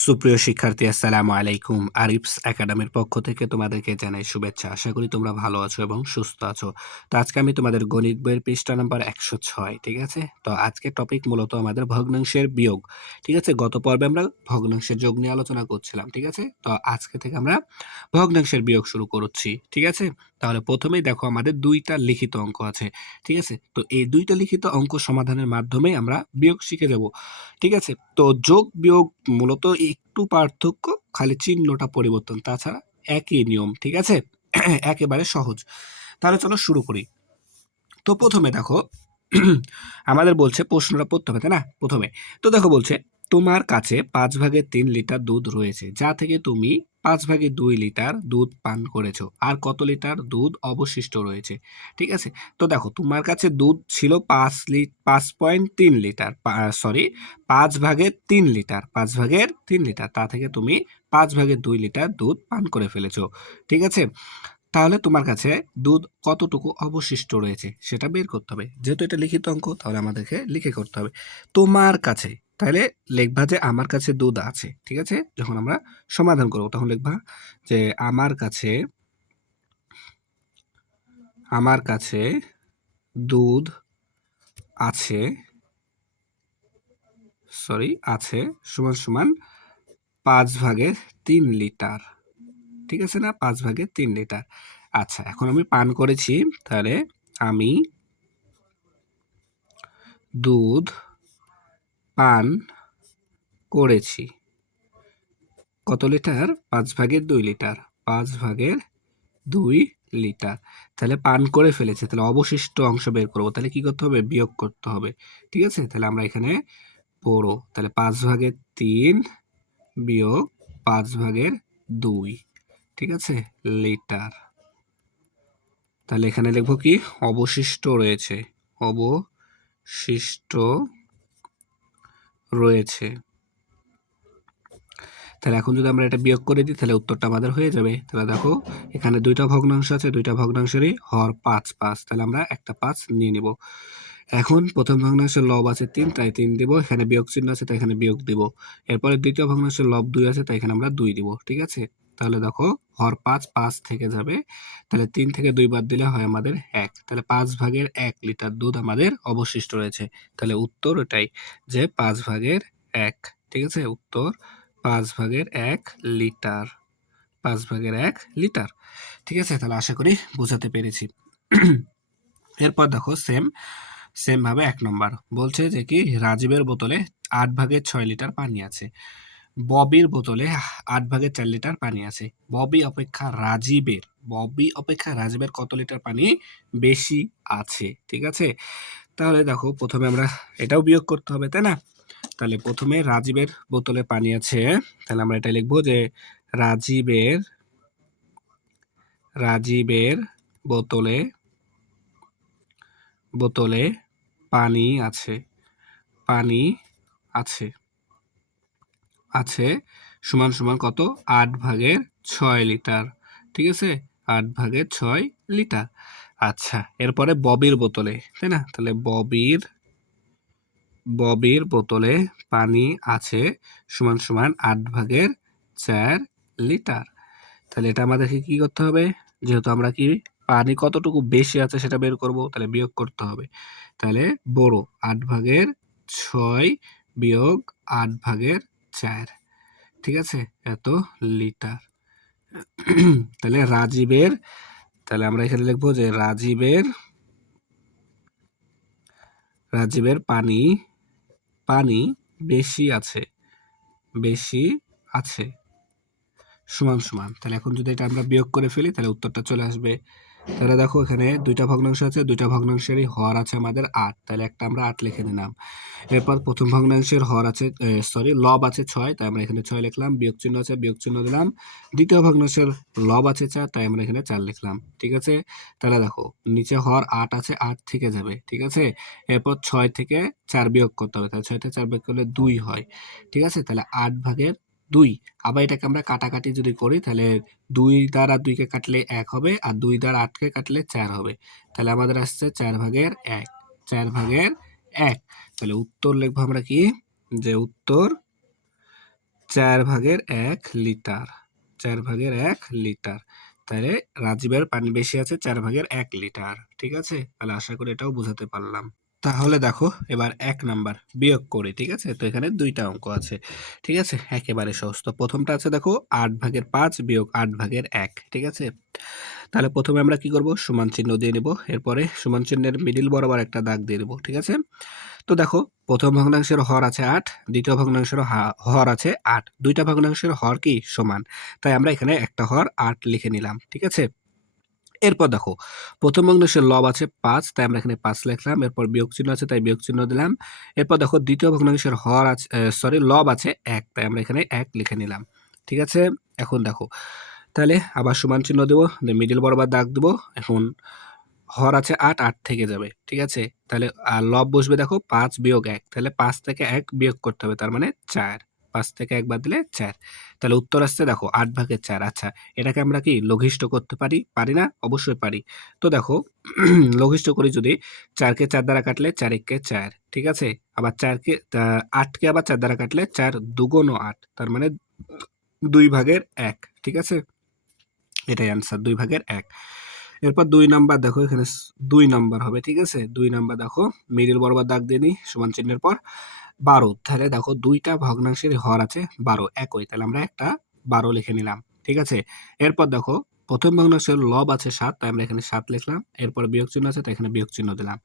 সুপ্রিয় শিক্ষার্থী, আসসালামু আলাইকুম। আরিফস একাডেমির পক্ষ থেকে তোমাদেরকে জানাই শুভেচ্ছা। আশা করি তোমরা ভালো আছো এবং সুস্থ আছো। তো আজকে আমি তোমাদের গণিত বইয়ের পৃষ্ঠা নাম্বার ১০৬, ঠিক আছে? তো আজকের টপিক মূলত আমাদের ভগ্নাংশের বিয়োগ, ঠিক আছে? গত পর্বে আমরা ভগ্নাংশের যোগ নিয়ে আলোচনা করছিলাম, ঠিক আছে? তো আজকে থেকে আমরা ভগ্নাংশের বিয়োগ শুরু করছি, ঠিক আছে? তাহলে প্রথমেই দেখো আমাদের ২টা লিখিত অঙ্ক আছে, ঠিক আছে? তো এই ২টা লিখিত অঙ্ক সমাধানের মাধ্যমেই আমরা বিয়োগ শিখে যাব, ঠিক আছে? তো যোগ বিয়োগ মূলত একটু পার্থক্য, খালি চিহ্নটা পরিবর্তন, তাছাড়া একই নিয়ম, ঠিক আছে? একেবারে সহজ। তাহলে চলো শুরু করি। তো প্রথমে দেখো আমাদের বলছে প্রশ্নটা পড়তে হবে, তাই না? প্রথমে তো দেখো বলছে তোমার কাছে 5/3 লিটার দুধ রয়েছে, যা থেকে তুমি 5/2 লিটার দুধ পান করেছো, আর কত লিটার দুধ অবশিষ্ট রয়েছে, ঠিক আছে? তো দেখো তোমার কাছে দুধ ছিল 5.3 লিটার, সরি 5/3 লিটার, 5/3 লিটার, তা থেকে তুমি 5/2 লিটার দুধ পান করে ফেলেছো, ঠিক আছে? তাহলে তোমার কাছে দুধ কতটুকু অবশিষ্ট রয়েছে সেটা বের করতে হবে। যেহেতু এটা লিখিত অঙ্ক, তাহলে আমাদেরকে লিখে করতে হবে তোমার কাছে। তাহলে লিখবা যে আমার কাছে দুধ আছে, ঠিক আছে? যখন আমরা সমাধান করব তখন লিখবা যে আমার কাছে দুধ আছে, আছে সমান সমান 5/3 লিটার, ঠিক আছে না? 5/3 লিটার। আচ্ছা, এখন আমি পান করেছি, তাহলে আমি দুধ পান করেছি কত লিটার? 5/2 litre, 5/2 litre. তাহলে পান করে ফেলেছে, তাহলে অবশিষ্ট অংশ বের করবো। তাহলে কি করতে হবে? বিয়োগ করতে হবে, ঠিক আছে? তাহলে আমরা এখানে পড়ো, তাহলে 5/3 বিয়োগ 5/2, ঠিক আছে, লিটার। তাহলে এখানে লিখবো কি? অবশিষ্ট রয়েছে, অবশিষ্ট রয়েছে। তাহলে এখন যদি আমরা এটা বিয়োগ করে দিই, তাহলে উত্তরটা আমাদের হয়ে যাবে। তাহলে দেখো এখানে 2টা ভগ্নাংশ আছে, 2টা ভগ্নাংশেরই হর 5 তাহলে আমরা একটা 5 নিয়ে নিব। এখন প্রথম ভগ্নাংশের লব আছে 3, তাই 3 দিব। এখানে বিয়োগ চিহ্ন আছে, তাই এখানে বিয়োগ দিব। এরপরে দ্বিতীয় ভগ্নাংশের লব 2 আছে, তাই এখানে আমরা 2 দিব, ঠিক আছে? তাহলে দেখো হর 5 থেকে যাবে, তাহলে 3 থেকে 2 বাদ দিলে হয় আমাদের 1। তাহলে 5/1 লিটার দুধ আমাদের অবশিষ্ট রয়েছে। তাহলে উত্তর এটাই, যে 5/1, ঠিক আছে? উত্তর 5/1 লিটার, 5/1 লিটার, ঠিক আছে? তাহলে আশা করি বোঝাতে পেরেছি। এরপর দেখো সেম ভাবে 1 নম্বর বলছে যে কি রাজীবের বোতলে 8/6 লিটার পানি আছে, ববির বোতলে 8/4 লিটার পানি আছে। ববি অপেক্ষা রাজীবের কত লিটার পানি বেশি আছে, ঠিক আছে? তাহলে দেখো প্রথমে আমরা এটাও বিয়োগ করতে হবে, তাই না? তাহলে প্রথমে রাজীবের বোতলে পানি আছে, তাহলে আমরা এটা লিখবো যে রাজীবের রাজীবের বোতলে বোতলে পানি আছে, পানি আছে আছে সমান সমান কত? 8/6 লিটার, ঠিক আছে? 8/6 লিটার। আচ্ছা, এরপরে ববির বোতলে, তাই না? তাহলে ববির বোতলে পানি আছে সমান সমান 8/4 লিটার। তাহলে এটা আমাদেরকে কি করতে হবে? যেহেতু আমরা কি পানি কতটুকু বেশি আছে সেটা বের করব, তাহলে বিয়োগ করতে হবে। তাহলে বড় 8/6 বিয়োগ 8/4, ঠিক আছে? এত লিটার। তাহলে তাহলে আমরা এখানে লিখবো যে রাজীবের পানি পানি বেশি আছে সমান সমান। তাহলে এখন যদি এটা আমরা বিয়োগ করে ফেলি, তাহলে উত্তরটা চলে আসবে। তাহলে দেখো এখানে 2টা ভগ্নাংশ আছে, 2টা ভগ্নাংশেরই হর আছে আমাদের 8, তাহলে একটা আমরা 8 লিখে নিলাম। এরপর প্রথম ভগ্নাংশের হর আছে, লব আছে 6, তাই আমরা এখানে 6 লিখলাম। বিয়োগ চিহ্ন আছে, বিয়োগ চিহ্ন দিলাম। দ্বিতীয় ভগ্নাংশের লব আছে 4, তাই আমরা এখানে 4 লিখলাম, ঠিক আছে? তাহলে দেখো নিচে হর 8 আছে, 8 থেকে যাবে, ঠিক আছে? এরপর 6 থেকে 4 বিয়োগ করতে হবে, তাহলে 6 থেকে 4 বিয়োগ করলে 2 হয়, ঠিক আছে? তাহলে 8/2। আবার এটাকে আমরা কাটাকাটি যদি করি, তাহলে 2 দ্বারা 2কে কাটলে 1 হবে, আর 2 দ্বারা 8কে কাটলে 4 হবে। তাহলে আমাদের আসছে 4/1, 4/1। তাহলে উত্তর লিখবো আমরা কি? যে উত্তর 4/1 লিটার। 4/1 লিটার। তাহলে রাজীবের পানি বেশি আছে 4/1 লিটার। ঠিক আছে? তাহলে আশা করি এটাও বুঝাতে পারলাম। তাহলে দেখো এবার ১ নাম্বার বিয়োগ করি। ঠিক আছে? তো এখানে ২ টা অঙ্ক আছে। ঠিক আছে? একেবারে সহজ। তো ১ম টা আছে দেখো ৮/৫ বিয়োগ ৮/১। ঠিক আছে? তাহলে ১ম এ আমরা কি করব? সমান চিহ্ন দিয়ে নিব। এরপরে সমান চিহ্নের মিডল বরাবর একটা দাগ দিয়ে দেব। ঠিক আছে? তো দেখো ১ম ভগ্নাংশের হর আছে ৮, দ্বিতীয় ভগ্নাংশের হর আছে ৮। ২ টা ভগ্নাংশের হর কি? সমান। তাই আমরা এখানে একটা হর ৮ লিখে নিলাম। ঠিক আছে? এরপর দেখো ১ম ভগ্নাংশের লব আছে ৫, তাই আমরা এখানে ৫ লিখলাম। এরপর বিয়োগ চিহ্ন আছে তাই বিয়োগ চিহ্ন দিলাম। এরপর দেখো দ্বিতীয় ভগ্নাংশের হর আছে লব আছে ১, তাই আমরা এখানে ১ লিখে নিলাম। ঠিক আছে? এখন দেখো তাহলে আবার সমান চিহ্ন দেব, মিডল বরাবর দাগ দেব। এখন হর আছে ৮, ৮ থেকে যাবে। ঠিক আছে? তাহলে লব বসবে দেখো ৫ বিয়োগ ১। তাহলে ৫ থেকে ১ বিয়োগ করতে হবে। তার মানে ৪। ৫ থেকে ১ বাদ দিলে ৪। তাহলে উত্তর আসছে দেখো ৮/৪। আচ্ছা, এটাকে আমরা কি লঘিষ্ঠ করতে পারি? পারি না? অবশ্যই পারি। তো দেখো লঘিষ্ঠ করি যদি ৪ কে ৪ দ্বারা কাটলে ৪ একে ৪। ঠিক আছে? আবার ৪ কে ৮ কে আবার ৪ দ্বারা কাটলে ৪ ২গুণ ৮। তার মানে ২/১। ঠিক আছে? এটাই অ্যান্সার ২/১। এরপর ২ নাম্বার দেখো এখানে ২ নাম্বার হবে। ঠিক আছে? ২ নাম্বার দেখো মিডল বরাবর দাগ দিয়ে নিই সমান চিহ্নের পর ১২। তাহলে দেখো ২ টা ভগ্নাংশের হর আছে ১২ একই। তাহলে আমরা একটা ১২ লিখে নিলাম। ঠিক আছে? এরপর দেখো ১ম ভগ্নাংশের লব আছে ৭, তাই আমরা এখানে ৭ লিখলাম। এরপর বিয়োগ চিহ্ন আছে তাই এখানে বিয়োগ চিহ্ন দিলাম।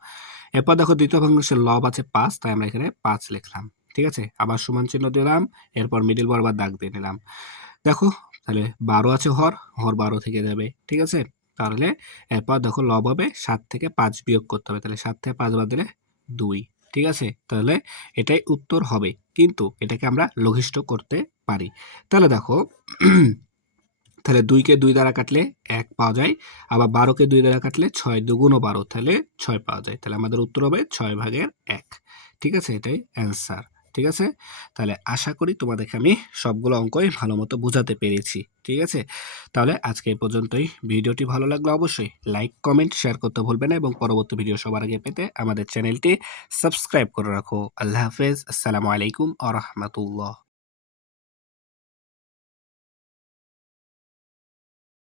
এরপর দেখো দ্বিতীয় ভগ্নাংশের লব আছে ৫, তাই আমরা এখানে ৫ লিখলাম। ঠিক আছে? আবার সমান চিহ্ন দিলাম। এরপর মিডল বরাবর দাগ দিয়ে নিলাম। দেখো তাহলে ১২ আছে হর, হর ১২ থেকে যাবে। ঠিক আছে? তাহলে এরপর দেখো লব হবে ৭ থেকে ৫ বিয়োগ করতে হবে। তাহলে ৭ থেকে ৫ বাদ দিলে ২। ঠিক আছে? তাহলে এটাই উত্তর হবে। কিন্তু এটাকে আমরা লঘিষ্ঠ করতে পারি। তাহলে দেখো তাহলে ২ কে ২ দ্বারা কাটলে ১ পাওয়া যায়। আবার ১২ কে ২ দ্বারা কাটলে ৬ ২গুণ ১২, তাহলে ৬ পাওয়া যায়। তাহলে আমাদের উত্তর হবে ৬/১। ঠিক আছে? এটাই অ্যান্সার। ঠিক আছে? তাহলে আশা করি তোমাদেরকে আমি সবগুলো অঙ্কই ভালোমতো বুঝাতে পেরেছি। ঠিক আছে? তাহলে আজকে এই পর্যন্তই। ভিডিওটি ভালো লাগলে অবশ্যই লাইক, কমেন্ট, শেয়ার করতে ভুলবে না এবং পরবর্তী ভিডিও সবার আগে পেতে আমাদের চ্যানেলটি সাবস্ক্রাইব করে রাখো। আল্লাহ হাফেজ। আসসালামু আলাইকুম ওয়া রাহমাতুল্লাহ।